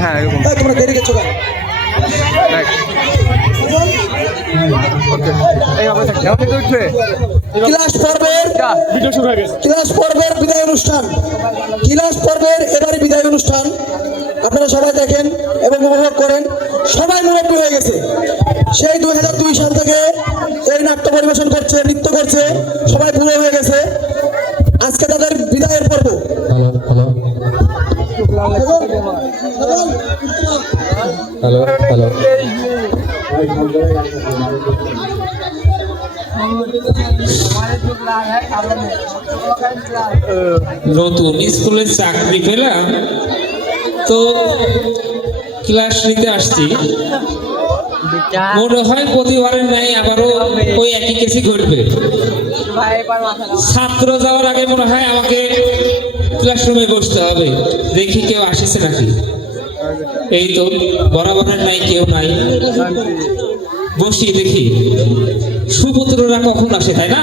হ্যাঁ এরকম তোমরা দেরি গেছো কেন? ক্লাস পর্বের বিদায় অনুষ্ঠান, ক্লাস পর্বের এবারে বিদায় অনুষ্ঠান আপনারা সবাই দেখেন এবং উপভোগ করেন। সবাই মুরব্বী হয়ে গেছে, সেই 2002 সাল থেকে এই নাট্য পরিবেশন করছে, নৃত্য করছে, সবাই বুড়ো হয়ে গেছে। আজকে তাদের বিদায়ের পর্ব। হ্যালো হ্যালো নতুন স্কুলে চাকরি পেলাম তো ক্লাস নিতে আসছি, মনে হয় প্রতিবারের নাই আবারও ওই একই কেসই ঘটবে। ছাত্র যাওয়ার আগে মনে হয় আমাকে ক্লাসরুমে বসতে হবে, দেখি কেউ আসেছে নাকি। এই তো বরাবরের নাই, কেউ নাই। বসি দেখি সুপুত্ররা কখন আসে, তাই না?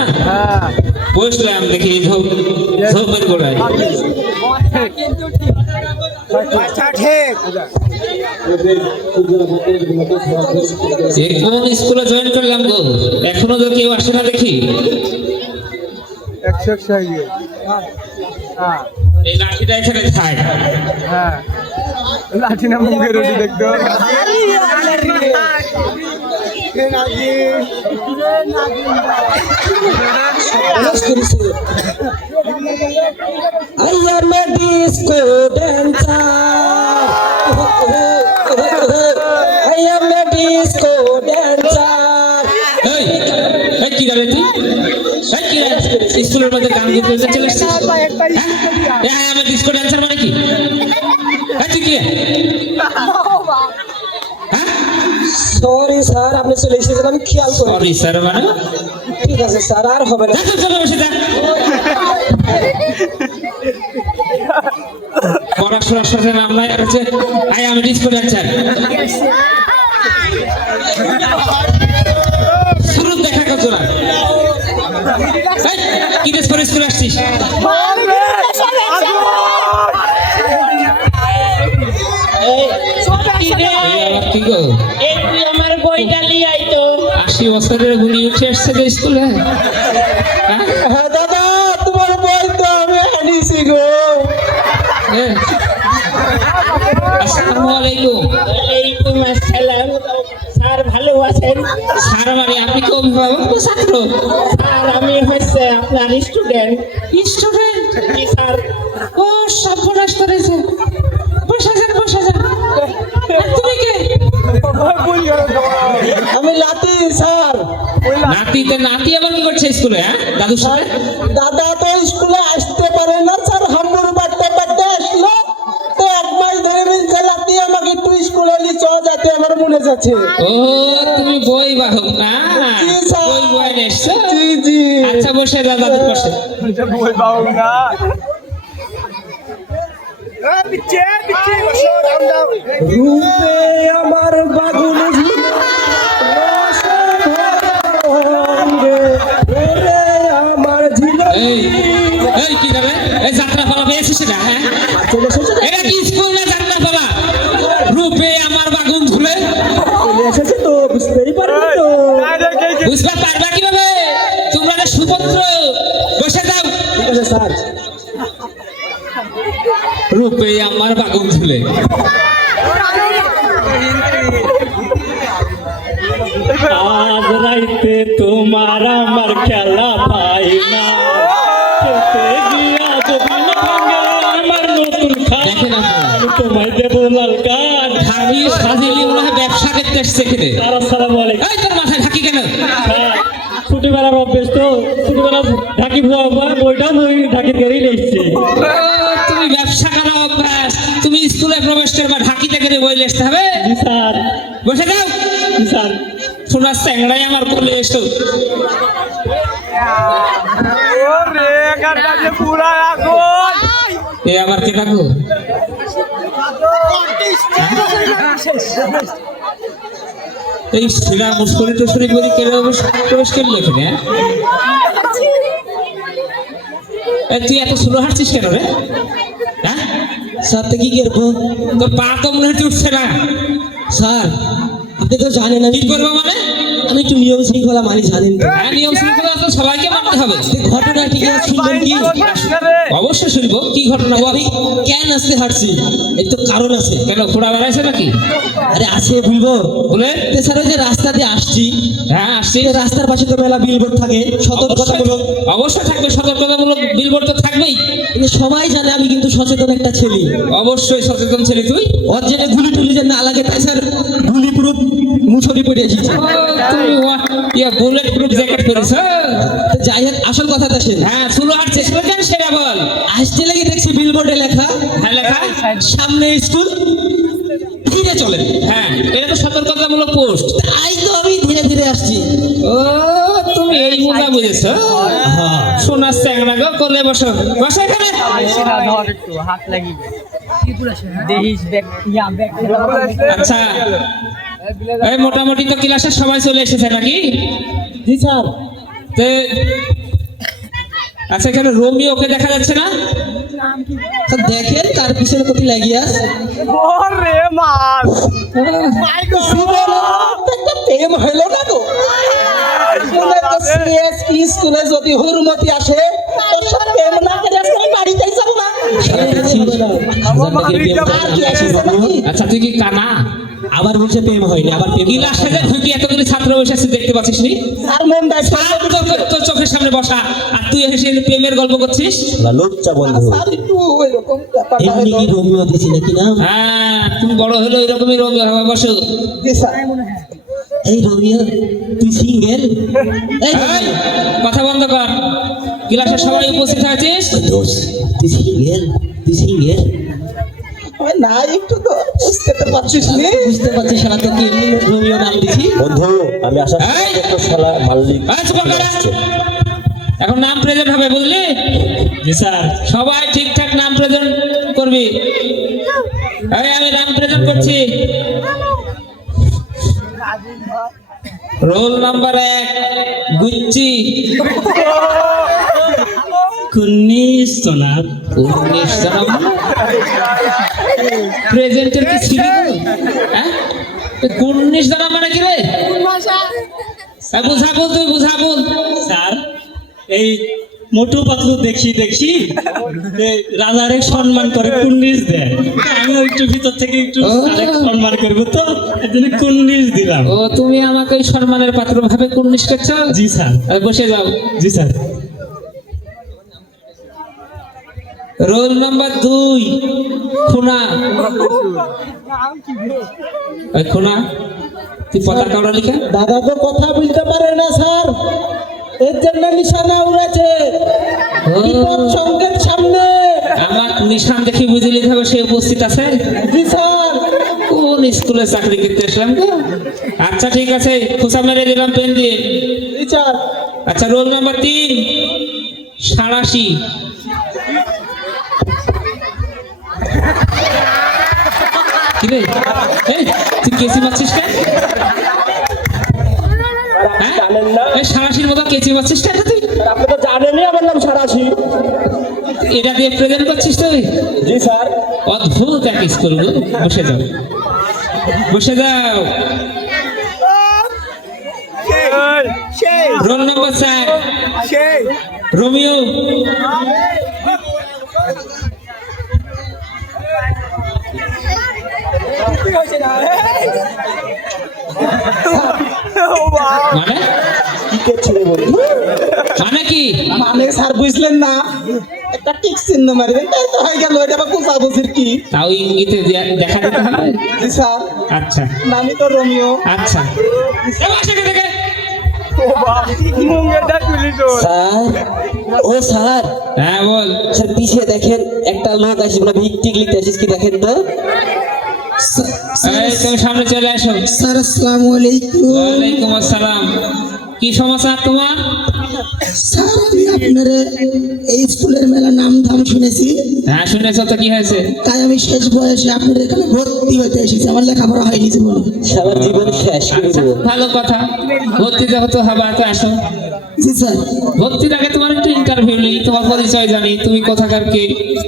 বসলাম, দেখি ঝোপের গোড়ায়। কোন স্কুলে জয়েন করলাম গো, এখনো তো কেউ আসে না দেখি। এই লাঠিটা এখানে থাক। লাঠি না মুখে রুটি দেখতো। I am a disco dancer. I am a disco dancer. কি রে তুই? স্কুলের মধ্যে গান গাইতে চলে আসছিস? আমি ডিস্কো ডান্সার মানে কি? তুই কি? সরি স্যার, আপনি চলে এসেছেন, আমি খেয়াল করি। সরি স্যার মানে? ঠিক আছে স্যার, আর হবে না। পড়াশোনার সাথে নাম নাই আছে, আমি ডিস্কো ডান্সার। শুরু দেখা কত না? কি ড্রেস পরে স্কুলে আসছিস? আমার বইটা নিয়ে আইতো। 80 বছরের গুণী উঠে আসছে যে স্কুলে। হ্যাঁ দাদা, তোমার বই তো আমি আনিছি গো। আসসালামু আলাইকুম। ওয়ালাইকুম আসসালাম। স্যার ভালো আছেন? স্যার মানে আপনি কি অভিভাবক না ছাত্র? স্যার আমি হচ্ছে আপনার স্টুডেন্ট। স্টুডেন্ট? জি স্যার। ও সর্বনাশ করেছে। বসা যান, বসা যান। তুমি কে? আমি লাতি স্যার। নাতিতে নাতি আবার কি করছে স্কুলে? দাদুর সাথে? দাদা তো স্কুলে আসতে পারে না স্যার, হাম্বুর বাড়তে বাড়তে আসলো তো 1 মাস ধরে বলছে লাতি আমাকে একটু স্কুলে নিয়ে চল, যাতে আমার মনে যাচ্ছে। ও তুমি বই বাহক না? জি স্যার। বই বই এসছো? জি জি। আচ্ছা বসে দাও, দাদুর পাশে। বই পাও না। রূপে আমার বাগুন আমার ঝিলা। এই কি করে? এই যাত্রা পালা পেয়েছিস সেটা? হ্যাঁ, এটা কি স্কুল না যাত্রা পালা? রূপে আমার বাগুন ঝুলে চলে এসেছে তো, বুঝতেই পারবে তো। বুঝতে পারবা কিভাবে? তোমরা যে সুপুত্র, বসে যাও। ঠিক আছে স্যার। রূপে আমার বাগুন ঝুলে। আজ রাইতে তোমার আমার খেলা পাই না, আমার নতুন তোমায় দেবো লাল কার্ড। ঢাকি সাজিলি মনে হয় ব্যবসা করতে এসছে এখানে। আসসালামু আলাইকুম। এই তোর মাথায় ঢাকি কেন? ছোটবেলার অভ্যেস তো, ছোটবেলা ঢাকি বইটা ঢাকি করেই এসছে। তুমি ব্যবসা করা অভ্যাস, তুমি স্কুলে প্রবেশ করবা ঢাকিতে করে বই লিখতে হবে? জি স্যার। বসে যাও। জি স্যার। শোনার চ্যাংড়াই আমার কোলে এসো। এ আবার কে ডাকো? এই শিলা মুস্করি টুসরি বলি কে প্রবেশ করলো এখানে? তুই এত স্লো হাঁটছিস কেন রে? হ্যাঁ, স্যার তো কি করবো? তোর পা তো মনে হচ্ছে উঠছে না। স্যার আপনি তো জানেন আমি কি করবো মানে? আমি একটু নিয়ম শৃঙ্খলা মানি, জানেন তো? হ্যাঁ, নিয়ম শৃঙ্খলা তো সবাইকে মানতে হবে। ঘটনা ঠিক আছে, শুনবেন কি? অবশ্যই শুনবো, কি ঘটনা বল। আমি কেন আসতে হাঁটছি, এর তো কারণ আছে। কেন, ঘোড়া বেড়াইছে নাকি? আরে আছে, বলবো বলে? তো স্যার ওই যে রাস্তা দিয়ে আসছি, হ্যাঁ আসছি। এই রাস্তার পাশে তো মেলা বিলবোর্ড থাকে, সতর্কতামূলক। অবশ্যই থাকবে, সতর্কতামূলক বিলবোর্ড তো থাকবেই। কিন্তু সবাই জানে আমি কিন্তু সচেতন একটা ছেলে। অবশ্যই সচেতন ছেলে তুই। ওর জন্য গুলি টুলি যে না লাগে, তাই স্যার গুলি প্রুফ মুছরি পড়ে এসেছি। বুলেট প্রুফ জ্যাকেট পরিস। তো যাই হোক, আসল কথাটা আসেন। হ্যাঁ, চুলো হাঁটছে কেন সেটা বল। আসতে লেগে দেখছি বিলবোর্ডে লেখা, হ্যাঁ লেখা, সামনে স্কুল, ধীরে চলেন। হ্যাঁ এটা তো সতর্কতামূলক পোস্ট। তাই তো আমি ধীরে ধীরে আসছি। ও তুমি এই মজা বুঝেছো। শোনাস চ্যাংরা গো, কোলে বসো, বসো এখানে। ধর একটু হাত লাগিয়ে দেখিস ব্যাগ ইয়া ব্যাগ আচ্ছা, এই মোটামুটি তো ক্লাসের সবাই চলে এসেছে নাকি? জি স্যার। তে আচ্ছা, এখানে রোমিওকে দেখা যাচ্ছে না? স্যার দেখেন তার পিছনে কত লাগিয়ে আছে। ওরে মার প্রেম হইল না তো? স্কুলে যদি হুরমতি আসে, তোর সাথে প্রেম না করে আজকে আমি বাড়িতেই যাবো না। আর কি আসে নাকি? আচ্ছা, তুই কি কানা? আবার বলছে প্রেম হয়নি, আবার প্রেম। ক্লাসে যে ঢুকি এতগুলি ছাত্র বসে আছে, দেখতে পাচ্ছিস নি? আর মন দেয় আর তোর চোখের সামনে বসা, আর তুই এসে প্রেমের গল্প করছিস। লজ্জা বন্ধু, আর একটু ওইরকম ব্যাপারটা এমনি হইলো। কি রোমিও দিছি নাকি না? হ্যাঁ, তুমি বড় হলো এরকমই রোমিও হবে, বসো। জি স্যার। এই রোমিও তুই সিঙ্গেল? এই এই, কথা বন্ধ কর। ক্লাসে সবাই উপস্থিত হয়েছিস। দোষ, তুই সিঙ্গেল? তুই সিঙ্গেল? ওই না একটু তো বুঝতে তো পারছিস নি? বুঝতে পারছিস শালা, তোকে এমনি রোমিও নাম দিছি। বন্ধু আমি আসার এই! সময় তো শালা মাল্লিক এই, চুপ কর বেটা। এখন নাম প্রেজেন্ট হবে, বুঝলি? জি স্যার। সবাই ঠিকঠাক নাম প্রেজেন্ট করবি। এই, আমি নাম প্রেজেন্ট করছি। Roll number 1 গুচ্চি। কুন্নিস সোনার। প্রেজেন্টের কি ছিল? হ্যাঁ, 19 জানা মানে কি রে? বুঝা বল, তুই বুঝা বল। স্যার এই মোটু পাতলু দেখি দেখি রাজারে সম্মান করে কুন্নিস দেয়, আমিও একটু ভিতর থেকে একটু স্যারের সম্মান করবো, তো এর জন্য কুন্নিস দিলাম। ও, তুমি আমাকে ওই সম্মানের পাত্র ভাবে 19 করছ? জি স্যার। বসে যাও। জি স্যার। রোল নাম্বার 2 খুনা। এই খুনা, তুই পতাকা উড়ালি কেন? দাদা তো কথা বলতে পারে না স্যার, এর জন্য নিশানা উড়েছে। বিপদ সংকেত সামনে। আমার নিশান দেখি বুঝে নিতে হবে সে উপস্থিত আছে। জি স্যার। কোন স্কুলে চাকরি করতে আসলাম তো? আচ্ছা ঠিক আছে, খোঁচা মেরে দিলাম পেন দিয়ে। জি স্যার। আচ্ছা, রোল নাম্বার 3 সাঁড়াশি। কি রে, এই তুই কেসি মারছিস কেন? হ্যাঁ, এই সাঁড়াশির মতো কেচি মারছিস কেন তুই? আপনি তো জানেনই আমার নাম সারাশি। এটা দিয়ে প্রেজেন্ট করছিস তুই? জি স্যার। অদ্ভুত এক স্কুল গো। বসে যাও, বসে যাও। Roll number 4 Romeo. মানে কি করছিলে বলি? মানে কি? মানে স্যার বুঝলেন না, একটা টিক চিহ্ন মারবেন, তাই তো হয়ে গেল। এটা কোথা বুঝির কি? তাও ইঙ্গিতে দেখা দিতে হবে। জি স্যার। আচ্ছা নামই তো রোমিও। আচ্ছা, এবার সেখানে থেকে ও বাপ মুঙ্গেরটা তুলি তো স্যার, ও স্যার, হ্যাঁ বল। স্যার পিছিয়ে দেখেন একটা লোক আসি, বলে ভিক্টিক লিখতে আসিস কি, দেখেন তো। এই তুমি সামনে চলে আসো। স্যার আসসালামু আলাইকুম। ওয়ালাইকুম আসসালাম। কি সমস্যা তোমার? স্যার আমি আপনার এই স্কুলের মেলা নাম ধাম শুনেছি, হ্যাঁ শুনেছ তো, কি হয়েছে? তাই আমি শেষ বয়সে আপনার এখানে ভর্তি হতে এসেছি। আমার লেখাপড়া হয়নি জীবনে। সবার জীবন শেষ করে আচ্ছা, দেবো। ভালো কথা। ভর্তি যেহেতু হবে তো আসো। জি স্যার। ভর্তির আগে তোমার একটু ইন্টারভিউ নিই, তোমার পরিচয় জানি, তুমি কোথাকার কে।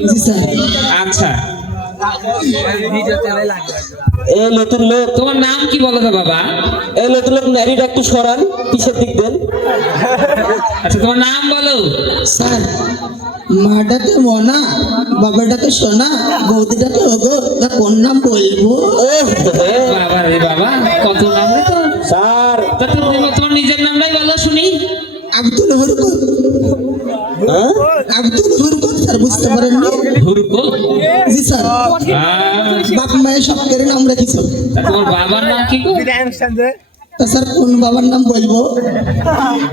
জি স্যার। আচ্ছা, ভিডিও চলে লাগবে এই নতুন লোক, তোমার নাম কি বলো তো বাবা? এই নতুন লোক নারীটা একটু সরান, পিছের দিক দেন। আচ্ছা তোমার নাম বলো। স্যার মাটাকে মনা, বাবাটাকে সোনা, বৌদিটাকে ওগো, তা কোন নাম বলবো? বাবা রে বাবা, কত নাম রে তো। স্যার তা তোমার নিজের নামটাই বলো শুনি। আব্দুল হুরকুত। হ্যাঁ? আব্দুল হুরকুত স্যার, বুঝতে পারেননি? হুরকো? জি স্যার, বাপ মায়ের সব করে নাম রেখেছো। তোমার বাবার নাম কি গো? তা স্যার কোন বাবার নাম বলবো?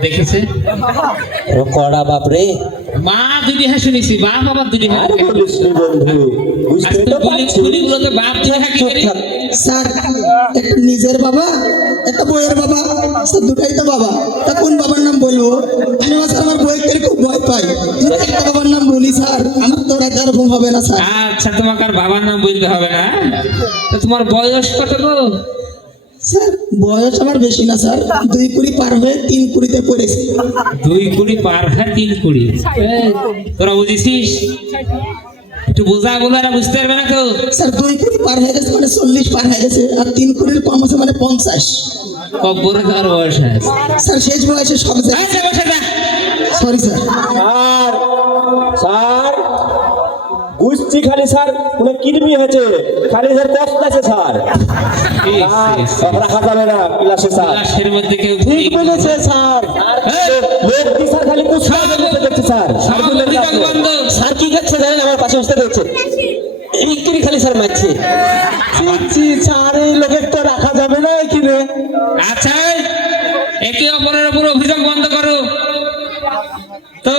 দেখেছে কড়া বাপরে। মা দুটি হ্যাঁ শুনেছি, বাপ বাবার দুটি হ্যাঁ। আর বলিস নি বন্ধু, বুঝতে তো পারছি। গুলিগুলোতে বাপ দুটি হ্যাঁ কি চুপ করে? থাক। স্যার একটা নিজের বাবা, একটা বইয়ের বাবা, স্যার দুটাই তো বাবা। তা কোন বাবার নাম বলবো? আমি স্যার আমার বইয়ের খুব ভয় পাই, যদি একটা বাবার নাম বলি স্যার আমার তো রাখা এরকম হবে না স্যার। আচ্ছা তোমাকে আর বাবার নাম বলতে হবে না। তো তোমার বয়স কত গো? স্যার বয়স আমার বেশি না স্যার, 2 কুড়ি পার হয়ে 3 কুড়িতে পড়েছি। 2 কুড়ি পার হ্যাঁ 3 কুড়ি। তোরা বুঝেছিস? একটু বোঝা বলে আর বুঝতে পারবে না কেউ। স্যার 2 কুড়ি পার হয়ে গেছে মানে 40 পার হয়ে গেছে, আর 3 কুড়ির কম আছে মানে 50। কব্বরে তোমার বয়স আছে। স্যার শেষ বয়সে সব এই যে বসে যা। Sorry sir. স্যার স্যার বুঝছি খালি স্যার, কোনো কিরমি হয়েছে খালি স্যার, কষ্ট আছে স্যার। সব রাখা যাবে না ক্লাসে স্যার। ক্লাসের মধ্যে কেউ ঠিক বলেছে স্যার। লোক দি স্যার খালি কুসা বলেছে দেখছি স্যার। সমাজবিজ্ঞান বন্ধ। স্যার কি করছে জানেন? আমার পাশে বসতে দেখছে, বিক্রি খালি স্যার মারছে। স্যার এই লোকের তো রাখা যাবে না এখানে। আচ্ছা একে অপরের উপর অভিযোগ বন্ধ করো। তো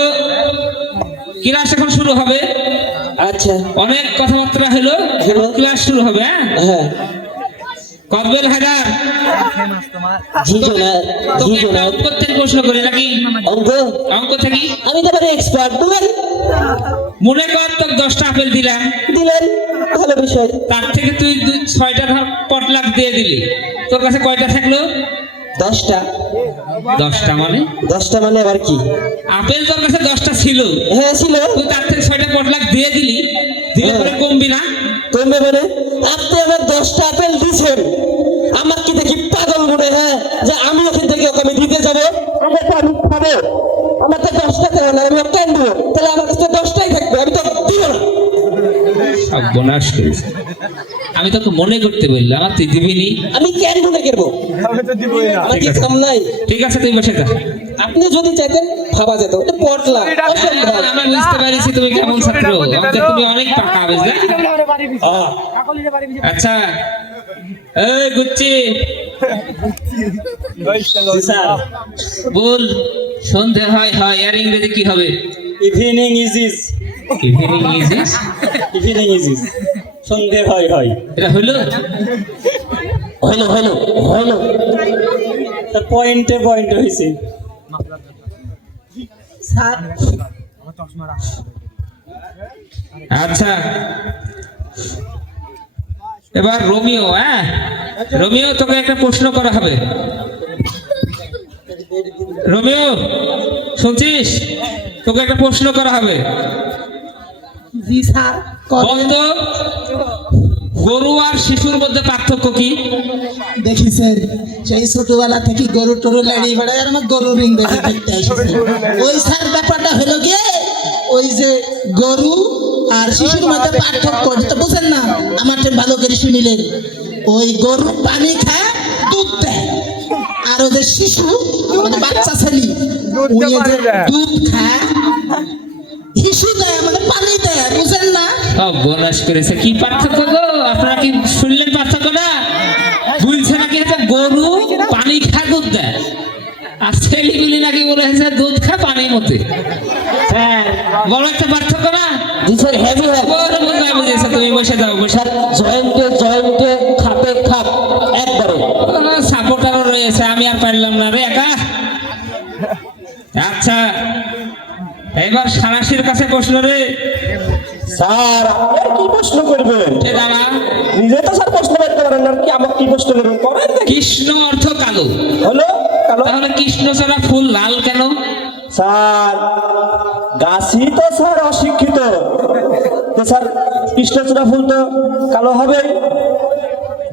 ক্লাস এখন শুরু হবে। আচ্ছা অনেক কথাবার্তা হলো, ক্লাস শুরু হবে। হ্যাঁ হ্যাঁ কদবেল হাজার জি জনাব, জি তোকে একটা জনাব। অঙ্ক থেকে প্রশ্ন করি নাকি? অঙ্ক অঙ্ক থেকে আমি তো পারি এক্সপার্ট, বুঝলেন? মনে কর তোকে 10টা আপেল দিলাম, দিলেন, ভালো বিষয়। তার থেকে তুই 6টা ধর পটলাক দিয়ে দিলি, তোর কাছে কয়টা থাকলো? 10টা। 10টা মানে 10টা মানে আবার কি? আপেল তোর কাছে 10টা ছিল, হ্যাঁ ছিল। তুই তার থেকে 6টা পটলাক দিয়ে দিলি, দিলে পরে কমবি না? কমবে মানে? আপনি আমার 10টা আপেল দিয়েছেন, আমার কি দেখি পাগল মনে হয় যে আমি ওখান থেকে ওকে আমি দিতে যাবো? আমার তো আমি খাবো, আমার তো 10টা কেন না, আমি কেন দেবো? তাহলে আমার কাছে 10টাই থাকবে, আমি তো দিব না। সর্বনাশ করিস। আমি তোকে মনে করতে বললাম, আর তুই দিবি নি। আমি কেন মনে করবো? আমার কি কাম নাই? ঠিক আছে তুই বসে যা। আপনি যদি চাইতেন ভাবা যেত, এটা পটলা অসম্ভব। আমি বুঝতে পারিছি তুমি কেমন ছাত্র, আমাকে তুমি অনেক পাকা বুঝলে। আচ্ছা এই গুচ্ছি বল, সন্ধে হয় হয় আর ইংরেজি কি হবে? Evening Aegis, evening Aegis, evening Aegis, সন্ধে হয় হয়। এটা হলো? হইলো হইলো হইলো। তার পয়েন্টে পয়েন্ট হয়েছে। স্যার আচ্ছা এবার রোমিও, হ্যাঁ রোমিও তোকে একটা প্রশ্ন করা হবে। রোমিও শুনছিস? তোকে একটা প্রশ্ন করা হবে। জি স্যার বলতো গরু আর শিশুর মধ্যে পার্থক্য কি? দেখি স্যার, সেই ছোটবেলা থেকে গরু টরু লাড়িয়ে বেড়ায় আর আমার গরু রিং দেখে দেখতে এসেছে। ওই স্যার ব্যাপারটা হলো গিয়ে ওই যে গরু আর শিশুর মধ্যে পার্থক্য যেটা বুঝেন না, আমার ভালো করে শুনিলেন। ওই গরু পানি খায়, দুধ দেয়, আর ওদের শিশু মানে বাচ্চা ছেলে ওই যে দুধ খায়, শিশু দেয় মানে পানি দেয়, বুঝেন না? বলাস করেছে। কি পার্থক্য গো? আপনারা কি শুনলেন পার্থক্য না? বলছে নাকি হচ্ছে গরু পানি খায় দুধ দেয়, আর ছেলেগুলি নাকি বলে হয়েছে দুধ খায় পানির মধ্যে। হ্যাঁ বড় একটা পার্থক্য না? জি স্যার হেভি হয়। বড় বোঝায় বুঝেছে। তুমি বসে যাও, বসে। জয়েন্টে জয়েন্টে খাপে খাপ একবারে। সাপোর্টারও রয়েছে, আমি আর পারলাম না রে একা। আচ্ছা এবার সারাশির কাছে প্রশ্ন রে। স্যার আপনি আর কি প্রশ্ন করবেন? এ দাঁড়া, নিজে তো স্যার প্রশ্ন করতে পারেন না, কি আমাকে কি প্রশ্ন করবেন? করেন দেখি। কৃষ্ণ অর্থ কালো, হলো কালো। তাহলে কৃষ্ণ ছাড়া ফুল লাল কেন? স্যার গাছই তো স্যার অশিক্ষিত, তো স্যার কৃষ্ণচূড়া ফুল তো কালো হবে।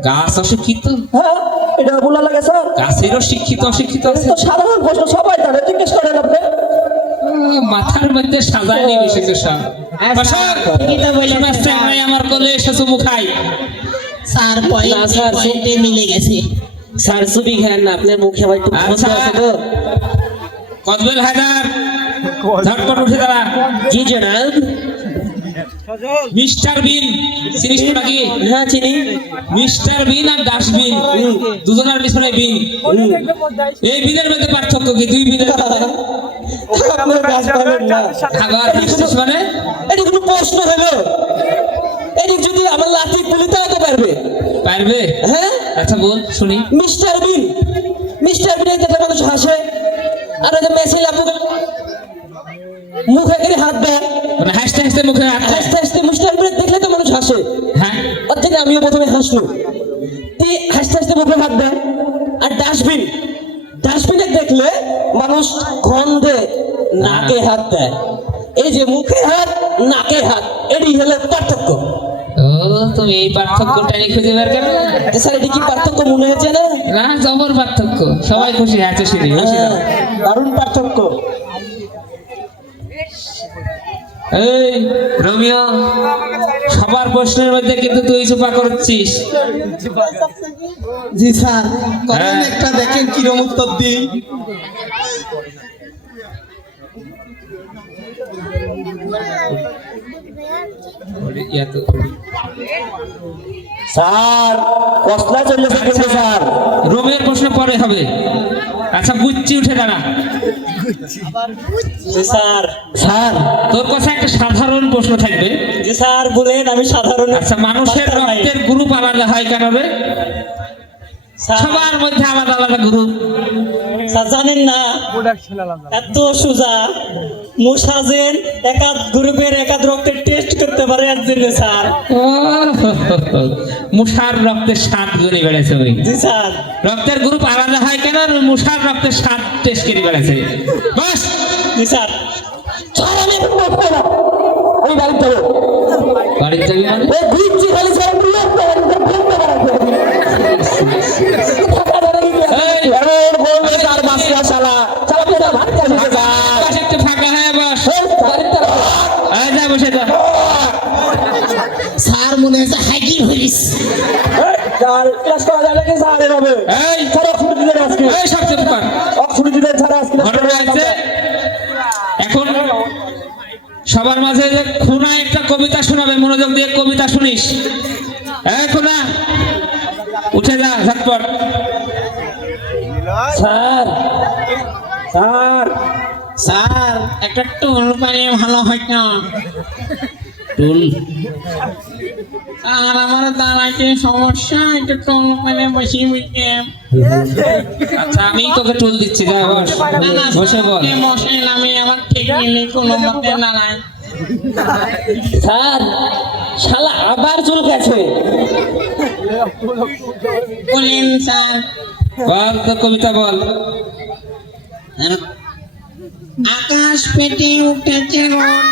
গাছ অশিক্ষিত, হ্যাঁ, এটা বলা লাগে স্যার। গাছেরও শিক্ষিত অশিক্ষিত আছে। তো সাধারণ প্রশ্ন, সবাই জানে, জিজ্ঞেস করেন আপনি। মাথার মধ্যে সাজায় নিয়ে এসেছে সব। বাসা, ঠিকই তো বলেছেন, তোমার স্যার। সামনে আমার কোলে এসেছো মুখাই। স্যার না, স্যার, পয়েন্টে মিলে গেছে। স্যার ছবি খান না, আপনার মুখে আবার একটু আচ্ছা। আছে তো। কদবেল হায়দার, ঝটপট উঠে দাঁড়া। জি জনাব। মিস্টার বিন, চিনিস তো নাকি? হ্যাঁ চিনি। মিস্টার বিন আর ডাস্টবিন, দুজনের পিছনে বিন। এই বিনের মধ্যে পার্থক্য কি? দুই বিনের মধ্যে আপনার গাছ পাবেন না। খাবার হাসছিস মানে? এটি কোনো প্রশ্ন হলো? এটি যদি আমার লাঠি গুলি তাও তো পারবে। পারবে? হ্যাঁ, আচ্ছা বল শুনি। মিস্টার বিন, মিস্টার বিন দেখলে মানুষ হাসে, আর ওই যে মেসিল আপু মুখে করে হাত দেয়, মানে হাসতে হাসতে মুখে হাত দেয়। হাসতে হাসতে মিস্টার বিন দেখলে তো মানুষ হাসে। হ্যাঁ, ওর থেকে আমিও প্রথমে হাসলো, হাসতে হাসতে মুখে হাত দেয়। আর ডাস্টবিন, ডাস্টবিনে দেখলে মানুষ গন্ধে নাকে হাত দেয়। এই যে মুখে হাত, নাকে হাত, এটি হলো পার্থক্য। ও তুমি এই পার্থক্যটা খুঁজে বের করো। তো স্যার এটি কি পার্থক্য মনে হয়েছে না? না, জবর পার্থক্য। সবাই খুশি আছে শুনি। হ্যাঁ, দারুণ পার্থক্য। এই রোমিও, সবার প্রশ্নের মধ্যে কিন্তু তুই চুপা করছিস। জি স্যার, করেন হ্যাঁ। একটা, দেখেন কিরম উত্তর দিই। স্যার কসলা চলেছে কিন্তু স্যার। রোমিওর প্রশ্ন পরে হবে। আচ্ছা বুঝছি, উঠে দাঁড়া। জি স্যার। স্যার, তোর কাছে একটা সাধারণ প্রশ্ন থাকবে। জি স্যার বলেন, আমি সাধারণ। আচ্ছা, মানুষের ডাক্তার নাই। রক্তের গ্রুপ আলাদা হয় কেন রে? স্যার, সবার মধ্যে আলাদা আলাদা গ্রুপ। স্যার জানেন না, এত সোজা মুসাজেন একাধ গ্রুপের একাধ রক্তের টেস্ট করতে পারে এর জন্য স্যার। মুষার রক্তের 7 গুণে বেড়েছে। ওই জি স্যার। রক্তের গ্রুপ আলাদা হয় কেন? মুষার রক্তের 7 টেস্ট করে বেড়েছে। বাস, জি স্যার। স্যার আমি এখন বলবো না, আমি বাড়িতে যাবো। বাড়িতে যাবি মানে? ওই ঘুরছি খালি স্যার, আমি বিরক্ত হয়ে গেছি, বিরক্ত করা হচ্ছে। থাকা যাবে কি? এই, এমন বলবে স্যার, মাসিয়া শালা, শালা পেটা ভাত খাইছে স্যার। পাশে একটু ফাঁকা হয়ে বস। এই, বাড়িতে যাবো। এই যা, বসে যা। স্যার মনে হচ্ছে হাইকিং হইস। এই, স্যার ক্লাস করা যাবে কি স্যার? এভাবে এই, স্যার অক্সিজেন দিলেন আজকে, এই সব চুপ কর। অক্সিজেন দিলেন স্যার আজকে। ঘটনা হয়েছে এখন সবার মাঝে যে খুনা একটা কবিতা শোনাবে, মনোযোগ দিয়ে কবিতা শুনিস। এই খুনা, উঠে যা ঝটপট। স্যার, স্যার, স্যার একটা টুল পাইলে ভালো হইতো। টুল? আর আমার দাঁড়াইতে সমস্যা, একটু টুল পাইলে বসি বুঝতে। আচ্ছা, আমি তোকে টুল দিচ্ছি, যা বস, বসে বল। বসেন, আমি আমার ঠিক নিলে কোনো মতে দাঁড়াই। স্যার শালা আবার চুল গেছে। বলেন স্যার। বল তো কবিতা বল। আকাশ পেটে উঠেছে রোদ,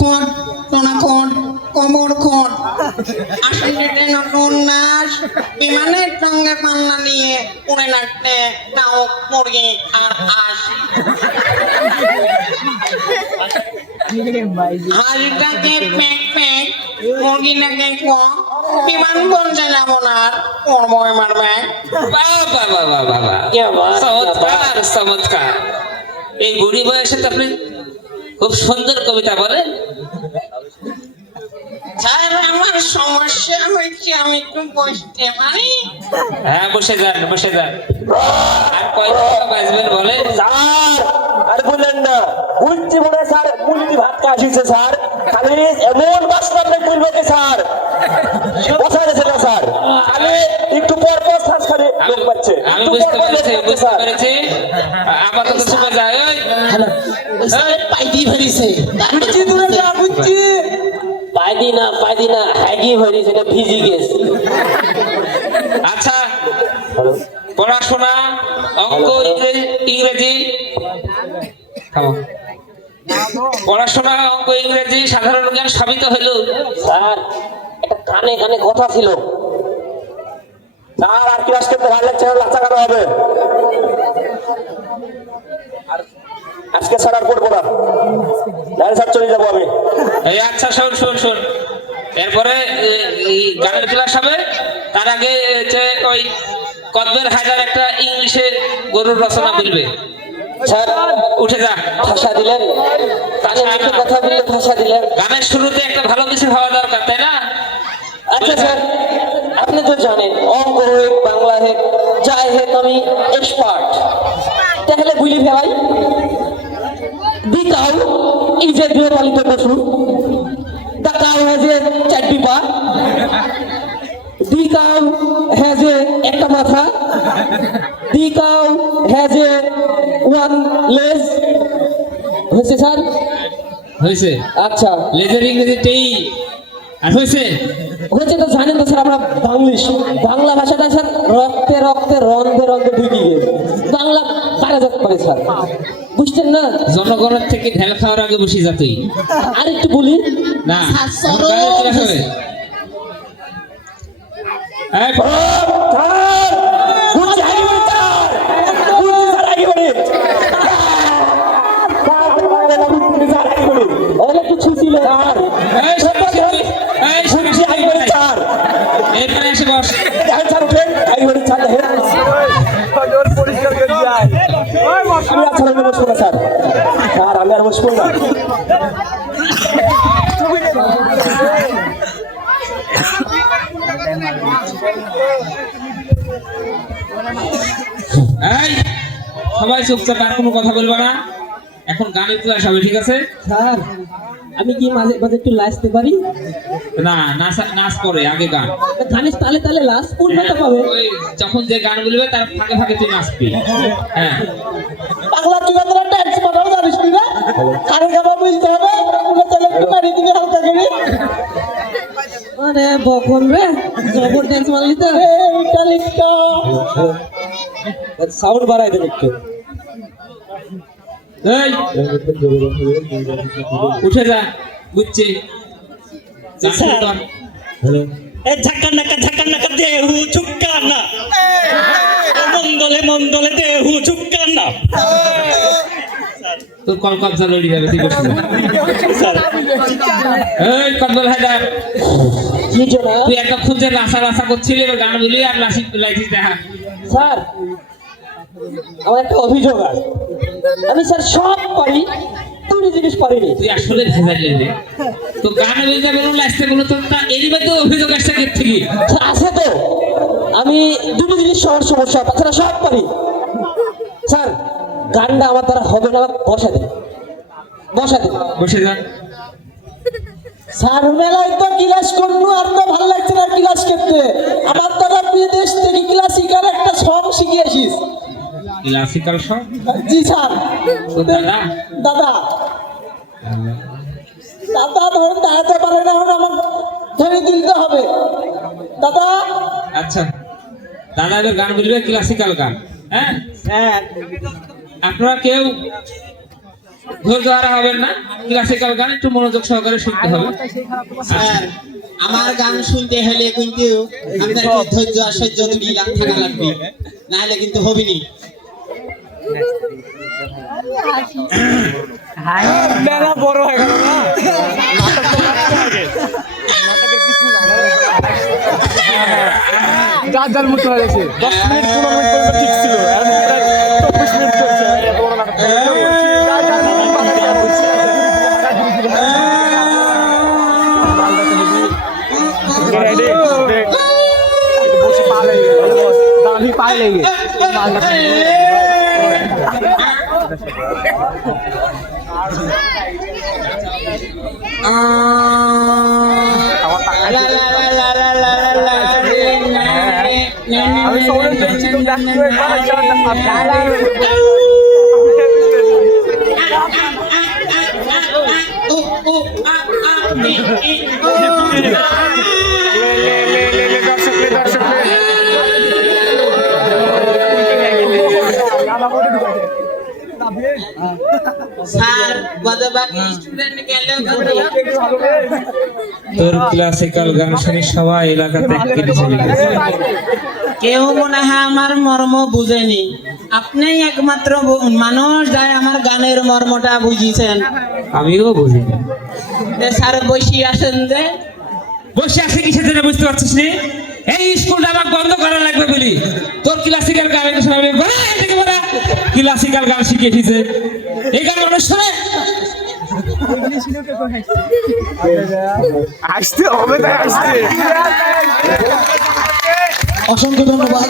খট সোনা খট, কবর খট, আসলে নতুন নাচ, বিমানের সঙ্গে পাল্লা নিয়ে উড়ে নাচতে নাও মুরগি আর হাঁস। হাঁসটাকে প্যাক প্যাক, মুরগিটাকে কক, বিমান বলছে যাবো না, করবো এবার ব্যাগ। বাহ বাহ বাহ বাহ বাহ বাহ। কে বাহ, চমৎকার চমৎকার। এই বুড়ি বয়সে তো আপনি খুব সুন্দর কবিতা বলেন। স্যার আমার সমস্যা হয়েছে, আমি একটু বসতে পারি? হ্যাঁ, বসে যান, বসে যান। আর কয় টাকা বাঁচবেন বলেন? স্যার আর বললেন না, বুঝছি মনে হয় স্যার মুলকি ভাত কাশিছে স্যার, খালি এমন বাসনা আপনি বলবো কি স্যার, বসা গেছে না স্যার, খালি একটু পর পর শ্বাস খালি লোক পাচ্ছে। আমি বুঝতে পেরেছি, বুঝতে পেরেছি। আপাতত চুপে যায়। ওই, পাইটি ভরিছে। বুঝছি দূরে যা, বুঝছি। পাইদি না হ্যাগি হয়ে সেটা ভিজি গেছে। আচ্ছা, পড়াশোনা, অঙ্ক, ইংরেজি। থামো। পড়াশোনা, অঙ্ক, ইংরেজি, সাধারণ জ্ঞান সবই তো হইলো। স্যার একটা কানে কানে কথা ছিল। স্যার আর ক্লাস করতে ভালো লাগছে না, লাচা করা হবে আজকে। স্যার আর পড়বো না, স্যার চলে যাবো আমি। এই আচ্ছা, শোন শোন শোন, এরপরে এই গানের ক্লাস হবে। তার আগে হচ্ছে ওই কদবের হায়দার একটা ইংলিশে গরুর রচনা বলবে। স্যার উঠে যা। ভাষা দিলেন, কানে মুখে কথা বললে ভাষা দিলেন। গানের শুরুতে একটা ভালো কিছু হওয়া দরকার, তাই না? আচ্ছা স্যার, আপনি তো জানেন অঙ্ক হোক বাংলা হোক যাই হোক আমি এক্সপার্ট। তাহলে বুঝলি ভাই, দি কাউ ইজ এ গৃহপালিত পশু। দ্য কাউ হ্যাজ এ 4টি পা। দি কাউ হ্যাজ এ একটা মাথা। দি কাউ হ্যাজ এ 1 লেজ। হয়েছে স্যার? হয়েছে। আচ্ছা লেজের ইংরেজি টেই আর হয়েছে। হচ্ছে তো জানেন তো স্যার, আমরা বাংলা ভাষাটা স্যার রক্তে রক্তে রন্ধে রন্ধে ঢুকে গেছে। বাংলা পারাজাত করে স্যার, বুঝছেন না? জনগণের থেকে ঢেল খাওয়ার আগে বসে যা তুই। আর একটু বলি না, গানের ক্লাস হবে। এই, একটু ছিল এই, এরপরে এসে বস। স্যার আমি আর বসবো না। এই, সবাই চুপচাপ, আর কোনো কথা বলবা না। এখন গানের ক্লাস হবে, ঠিক আছে? স্যার আমি কি মাঝে মাঝে একটু লাচতে পারি? না, নাচ পরে, আগে গান। গানের তালে তালে লাচ কোন ব্যথা পাবে? ওই যখন যে গান বলবে তার ফাঁকে ফাঁকে তুই নাচবি। হ্যাঁ, বাংলা চুগাতরা ট্যাক্স পাঠাও জানিস তুই না? আরে গাবা বুঝতে হবে, পুরো তালে একটু মারি দিবি হালকা করে। আরে বকন রে, জবর ড্যান্স মারলি তো। এটা লিখতো সাউন্ড বাড়াই দেন একটু। এই, উঠে যা, বুঝছি। স্যার এ ঝাক্কা নাকা দেহু ঝুক্কা না, মন্দলে মন্দলে দেহু ঝুক্কা না। তোর কল কবজা লড়ি যাবে, ঠিক আছে? স্যার এই কদবের হায়দার, কি জন্য? তুই একটা খুঁজে লাসা লাসা করছিলি, এবার গান বলি আর লাসি লাইছিস। দেখা স্যার আমার একটা অভিযোগ আছে, আমি স্যার সব পারি, দুটি জিনিস পারিনি। তুই আসলে ভেজালি রে। তো গান বলে যাবে না, লাইসতে বলো তো না, এরই মধ্যে অভিযোগ আসছে কে থেকে? স্যার আছে তো, আমি দুটো জিনিস সবার সমস্যা, তাছাড়া সব পারি। স্যার গানটা আমার দ্বারা হবে না, বসা দিন বসা দিন। বসে যা। স্যার মেলায় তো ক্লাস করবো, আর তো ভালো লাগছে না ক্লাস করতে। আমার দ্বারা বিদেশ থেকে ক্লাসিক্যাল একটা সং শিখিয়েছিস। Classical song? জি স্যার। তো দাদা, দাদা দাদা ধরুন দাঁড়াতে পারে না, এখন আমার ধরে তুলতে হবে দাদা। আচ্ছা দাদা এবার গান বলবে, ক্লাসিক্যাল গান। হ্যাঁ হ্যাঁ আপনারা কেউ ধৈর্য হারা হবেন না, ক্লাসিক্যাল গান একটু মনোযোগ সহকারে শুনতে হবে। স্যার আমার গান শুনতে হলে কিন্তু আপনার ধৈর্য আর সহ্য দুটি থাকা লাগবে, না হলে কিন্তু হবেনি। মেলা বড় হয়ে গেল না, যার যার মতো হয়ে গেছে। 10 মিনিট 15 মিনিট পর্যন্ত ঠিক ছিল, এখন প্রায় 24 মিনিট চলছে। বড় নাটক যার যার মতো বানাই বলছে। রেডি বসে পালে দামি পালে মালটা আমি সৌরভ দেখছি তো দর্শক স্যার বাদে বাকি স্টুডেন্ট গেলেও কিন্তু তোর ক্লাসিক্যাল গান শুনে সবাই এলাকা ত্যাগ করে চলে গেছে। কেউ মনে হয় আমার মর্ম বুঝেনি। আপনিই একমাত্র মানুষ যাই আমার গানের মর্মটা বুঝিয়েছেন। আমিও বুঝি না। স্যার বসি আসেন যে বসে আছে কিসের জন্য বুঝতে পারছিস না? এই স্কুলটা আমার বন্ধ করা লাগবে বলি তোর ক্লাসিক্যাল গান শোনাবে। ক্লাসিক্যাল গান শিখে এসেছে, এই গান মানুষ শোনে? আসতে হবে তাই আসতে। অসংখ্য ধন্যবাদ।